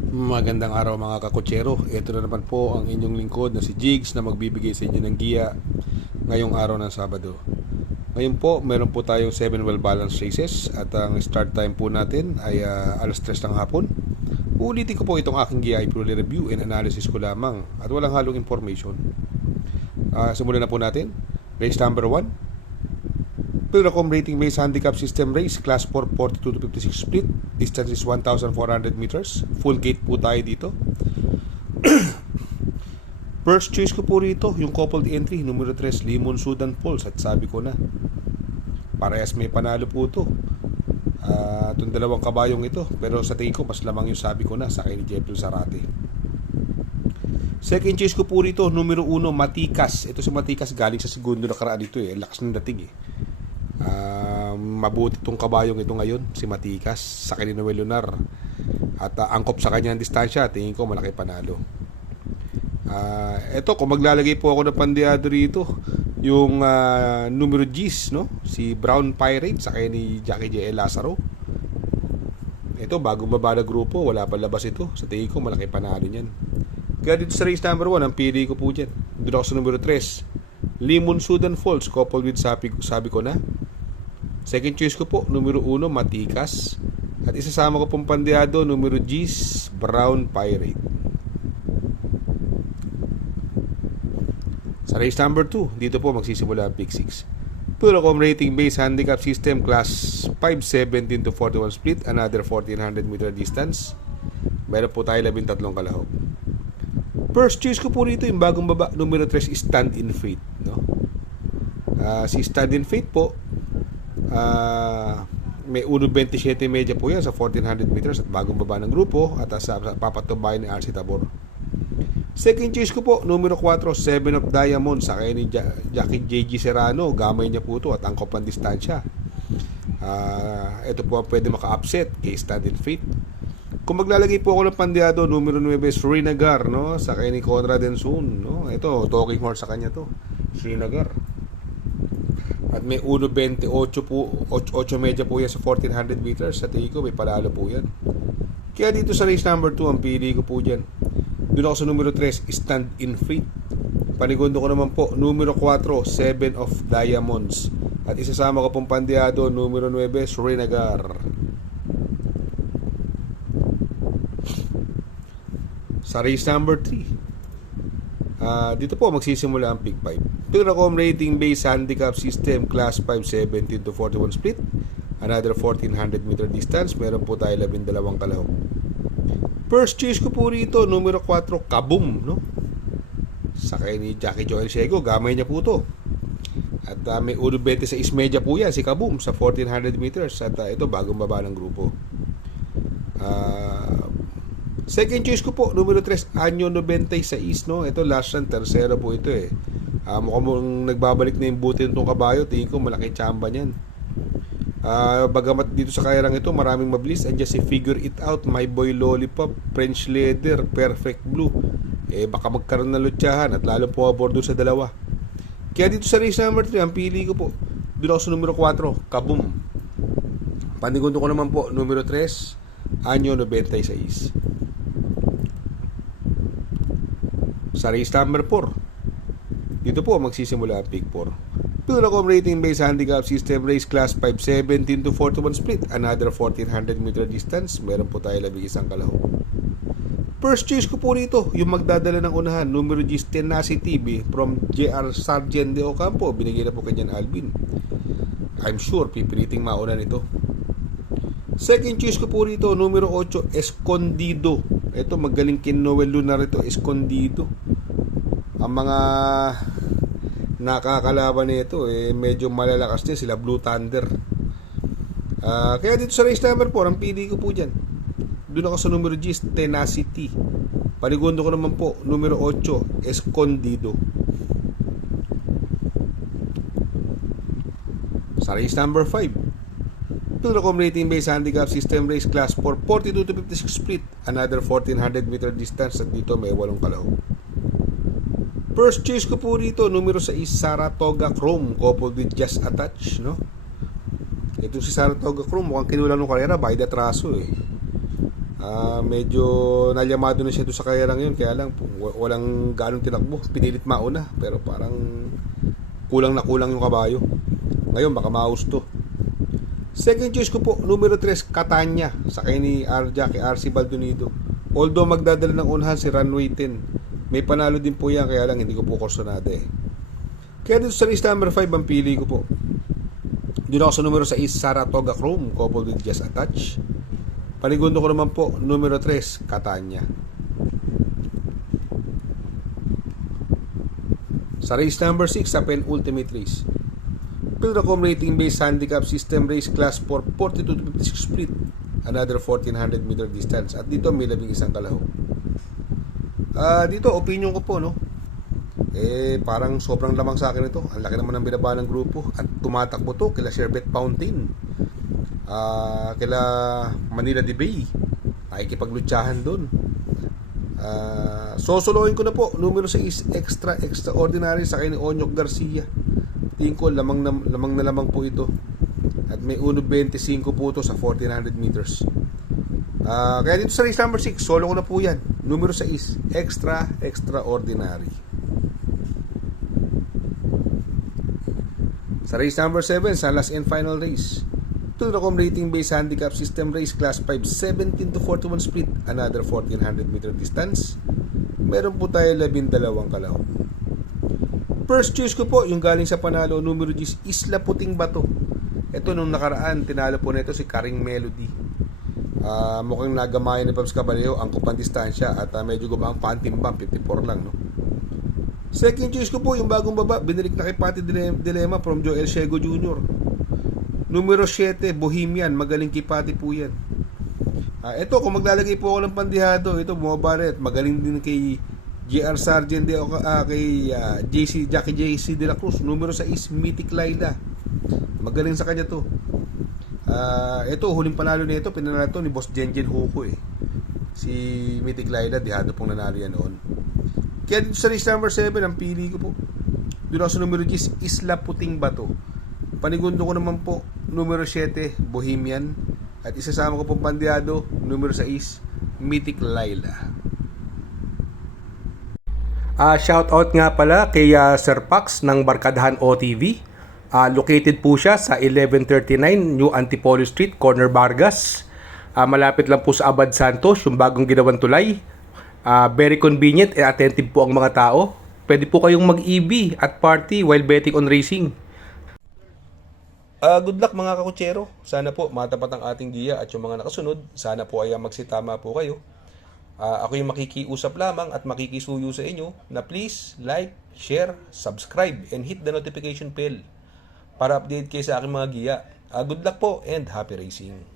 Magandang araw mga kakotsero. Ito na naman po ang inyong lingkod na si Jigs na magbibigay sa inyo ng giya ngayong araw ng Sabado. Ngayon po, meron po tayong 7 well balanced races at ang start time po natin ay alas 3 ng hapon. Uulitin ko po itong aking giya ay purely review and analysis ko lamang at walang halong information. Simulan na po natin. Race number 1. Pilracom rating based handicap system race, class 4, 42 to 56 split. Distance is 1,400 meters. Full gate po tayo dito. First choice ko po rito, yung coupled entry, numero 3, Limon Sudan Falls. At sabi ko na, parehas may panalo po ito. Itong dalawang kabayong ito. Pero sa tingin ko, mas lamang yung sabi ko na sa kay ni Jeffrey Zarate. Second choice ko po rito, numero 1, Matikas. Ito si Matikas, galing sa segundo na karaan dito eh. Lakas ng dating eh. Mabuti itong kabayong ito ngayon, si Matikas, sa kay ni Noel Lunar. At angkop sa kanya ang distansya, tingin ko malaki panalo. Ito, kung maglalagay po ako ng pandiado rito, yung numero G's, no? Si Brown Pirate sa kay ni Jackie J. Lazaro. Ito, bagong baba na grupo, wala pa labas ito. Sa tingin ko, malaki panalo niyan. Kaya dito sa race number 1, ang pili ko po dyan. Doon ako sa numero 3, Limon Sudan Falls, coupled with sabi ko na. Second choice ko po, numero 1, Matikas. At isasama ko pong pandiado, numero G's, Brown Pirate. Sa race number 2, dito po magsisimula ang pick 6. Pilracom rating based handicap system, class 5, 17 to 41 split, another 1,400 meter distance. Meron po tayo 13 kalahok. First choice ko po rito, yung bagong baba, numero 3, Stand in Faith, no? Si Stand in Faith po, may 1.27 media po yan sa 1,400 meters at bagong baba ng grupo at sa papatubay ni RC Tabor. Second choice ko po, numero 4, 7 of Diamonds sa kay ni Jackie J.G. Serrano. Gamay niya po ito at angkop ang distansya. Ito po ang pwede maka-upset kay Stand in Faith. Kung maglalagay po ako ng pandiado, numero 9, Srinagar, no? Sa kay ni Conrad Ensun, no? Ito, talking horse sa kanya to, Srinagar. At may 1.28 po, 8 media po yan sa 1,400 meters. Sa tingin ko, may palalo po yan. Kaya dito sa race number 2, ang pili ko po dyan. Doon ako sa numero 3, Stand in Faith. Panigundo ko naman po, numero 4, 7 of Diamonds. At isasama ko pong pandiado, numero 9, Srinagar. Sa race number 3, dito po magsisimula ang pick 5. Pilracom rating based handicap system, class 5, 17 to 41 split, another 1,400 meter distance. Meron po tayo 12 kalahok. First choice ko po rito, numero 4, Kaboom, no? Sa kay ni Jackie Joel Ciego, gamay niya po to. At may 1.26 media po yan si Kaboom sa 1,400 meters. At ito, bagong baba ng grupo. Second choice ko po, numero 3, Anyo 96, no? Ito, last run, tercero po ito eh. Mukhang nagbabalik na yung buti nitong kabayo. Tingin ko, malaki tsamba niyan. Bagamat dito sa kairang ito, maraming mabilis. Andiyan si Figure It Out, My Boy Lollipop, French Leather, Perfect Blue. Baka magkaroon ng lutyahan at lalo po aboard doon sa dalawa. Kaya dito sa race number 3, ang pili ko po, doon ako sa numero 4, Kaboom. Panigundo ko naman po, numero 3, Anyo 96. Sa race number 4, dito po magsisimula ang pick 4. Pilracom rating based handicap system race, class 5, 17 to 41 split, another 1,400 meter distance. Meron po tayo 11 kalahok. First choice ko po rito, yung magdadala ng unahan, numero G, Tenacity from J.R. Sargent de Ocampo. Binigay na po kanyan Alvin. I'm sure pipiliting mauna nito. Second choice ko po rito, numero 8, Escondido. Ito, magaling kin Noel Lunar ito, Escondido. Ang mga nakakalaban nito medyo malalakas din sila, Blue Thunder. Kaya dito sa race number 4, ang pili ko po dyan, doon ako sa numero G, Tenacity. Panigundo ko naman po, numero 8, Escondido. Sa race number 5, Pilracom rating based handicap system race, class 4, 42 to 56 split, another 1,400 meter distance. At dito may 8 kalahok. First choice ko po rito, numero 6, Saratoga Chrome, coupled with Just a Touch, no? Ito si Saratoga Chrome, mukhang kinulang ng karera by the traso eh. Medyo nalyamado na siya doon sa kaya yun. Kaya lang, walang ganong tinakbo. Pinilit mauna. Pero parang kulang na kulang yung kabayo. Ngayon, baka mahusto. Second choice ko po, numero 3, Catania. Sakay ni Jackie RC Baldonido. Although magdadala ng unahan si Runway 10. May panalo din po yan, kaya lang hindi ko po kursonada eh. Kaya dito sa list number 5, ang pili ko po. Dito ako sa numero 6, Saratoga Chrome, coupled with Just a Touch. Panigundo ko naman po, numero 3, Catania. Sa race number 6, sa penultimate race. Pilracom rating based handicap system race class for 42 to 56 split. Another 1400 meter distance. At dito may 11 kalahok. Dito, opinion ko po, no? Parang sobrang lamang sa akin ito. Ang laki naman ng binaba ng grupo. At tumatakbo to kila Sherbet Fountain. Kila Manila de Bay. Nakikipaglutsahan doon. Sosolohin ko na po. Numero 6, extraordinary sa ni Onyok Garcia. Tingin ko, lamang na lamang po ito. At may 1.25 po ito sa 1400 meters. Kaya dito sa race number 6, solo ko na po yan. Numero 6, extraordinary. Sa race number 7, sa last and final race, Pilracom rating based handicap system race class 5, 17 to 41 split. Another 1400 meter distance. Meron po tayo 12 kalahok. First choice ko po, yung galing sa panalo, numero 10, Isla Puting Bato. Ito nung nakaraan, tinalo po nito si Karing Melody. Mukhang nagamayan ni Pabs Caballero ang kupang distansya at medyo gumaang pantimbang, 54 lang, no? Second choice ko po, yung bagong baba, binilik na kay Pati Dilema from Joel Shego Jr. Numero 7, Bohemian, magaling kay Pati po yan. Ito, kung maglalagay po ako ng pandihado, ito, bumabaret, magaling din kay JR Sargent kay Jackie JC De La Cruz. Numero 6, Mythic Laila. Magaling sa kanya to. Ito, huling panalo nito, pinanalo to ni Boss Jenjen Huko eh. Si Mythic Laila, dihado pong nanalo yan noon. Kaya dito sa race number 7, ang pili ko po, doon ako sa numero 10, Isla Puting Bato. Panigundo ko naman po, numero 7, Bohemian. At isasama ko pong pandiado, numero 6, Mythic Laila. Shoutout nga pala kay Sir Pax ng Barkadahan OTV. Located po siya sa 1139 New Antipolo Street, Corner Vargas. Malapit lang po sa Abad Santos, yung bagong ginawang tulay. Very convenient and attentive po ang mga tao. Pwede po kayong mag-EB at party while betting on racing. Good luck mga kakutsero. Sana po matapat ang ating giya at yung mga nakasunod. Sana po ay magsitama po kayo. Ako yung makikiusap lamang at makikisuyo sa inyo na please like, share, subscribe, and hit the notification bell para update kayo sa aking mga giya. Good luck po and happy racing!